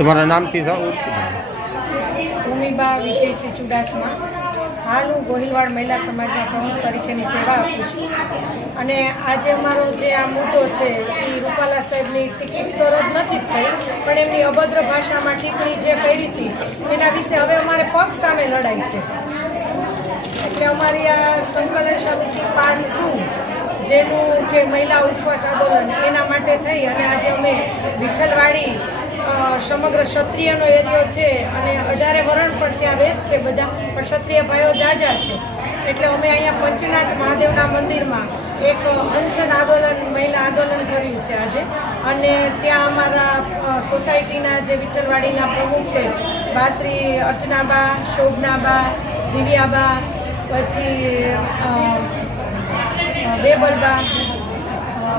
તમારા નામથી ભૂમિબા વિજયસિંહ ચુડાસમા. હાલ હું ગોહિલવાડ મહિલા સમાજના પ્રમુખ તરીકેની સેવા આપું છું. અને આજે અમારો જે આ મુદ્દો છે એ રૂપાલા સાહેબની ટિકિટ તો રદ નથી થઈ, પણ એમની અભદ્ર ભાષામાં ટિપ્પણી જે કરી હતી એના વિશે હવે અમારે પક્ષ સામે લડાઈ છે. એટલે અમારી આ સંકલન સમિતિ પાર્ટ 2 જેનું કે મહિલા ઉપવાસ આંદોલન એના માટે થઈ અને આજે અમે વિઠ્ઠલવાડી સમગ્ર ક્ષત્રિયનો એરિયો છે અને 18 વરણ પણ ત્યાં વેદ છે બધા, પણ ક્ષત્રિય ભાઈઓ જાજા છે. એટલે અમે અહીંયા પંચનાથ મહાદેવના મંદિરમાં એક અનશન આંદોલન મહિલા આંદોલન કર્યું છે આજે. અને ત્યાં અમારા સોસાયટીના જે વિઠ્ઠલવાડીના પ્રમુખ છે બાશ્રી અર્ચનાબા, શોભનાબા, દિવ્યાબા, પછી બેબલબા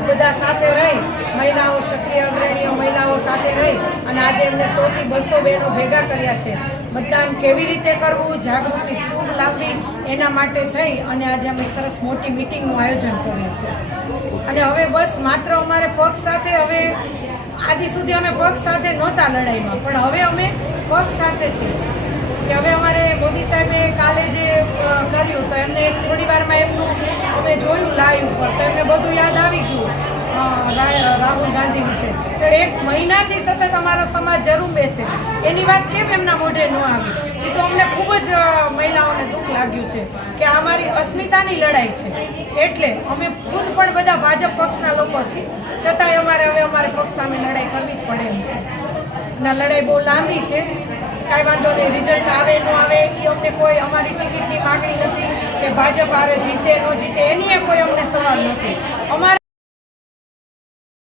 બધા સાથે રહી મહિલાઓ ક્ષત્રિય અગ્રણીઓ મહિલાઓ સાથે રહી અને આજે એમને 100 થી 200 બહેનો ભેગા કર્યા છે. મતદાન કેવી રીતે કરવું, જાગૃતિ શું લાવવી એના માટે થઈ અને આજે અમે સરસ મોટી મિટિંગનું આયોજન કર્યું છે. અને હવે બસ માત્ર અમારે પક્ષ સાથે, હવે આદિ સુધી અમે પક્ષ સાથે નહોતા લડાઈમાં, પણ હવે અમે પક્ષ સાથે છીએ. કે હવે અમારે મોદી સાહેબે કાલે જે કર્યું તો એમને થોડી વારમાં એમનું અમે જોયું લાઈવ ઉપર તો એમને બધું યાદ આવી ગયું રાહુલ ગાંધી વિશે. તો 1 મહિનાથી સતત અમારો સમાજ ઝરૂંબે છે, એની વાત કેમ એમના મોઢે ન આવી? એ તો અમને ખૂબ જ મહિલાઓને દુઃખ લાગ્યું છે કે અમારી અસ્મિતાની લડાઈ છે. એટલે અમે ખુદ પણ બધા ભાજપ પક્ષના લોકો છીએ, છતાંય અમારે પક્ષ સામે લડાઈ કરવી જ પડે એમ છે. ના, લડાઈ બહુ લાંબી છે. કાંઈ વાંધો નહીં, રિઝલ્ટ આવે ન આવે એ અમને કોઈ, અમારી ટિકિટની માગણી નથી કે ભાજપ આરે જીતે ન જીતે એની કોઈ અમને સવાલ નથી. અમારે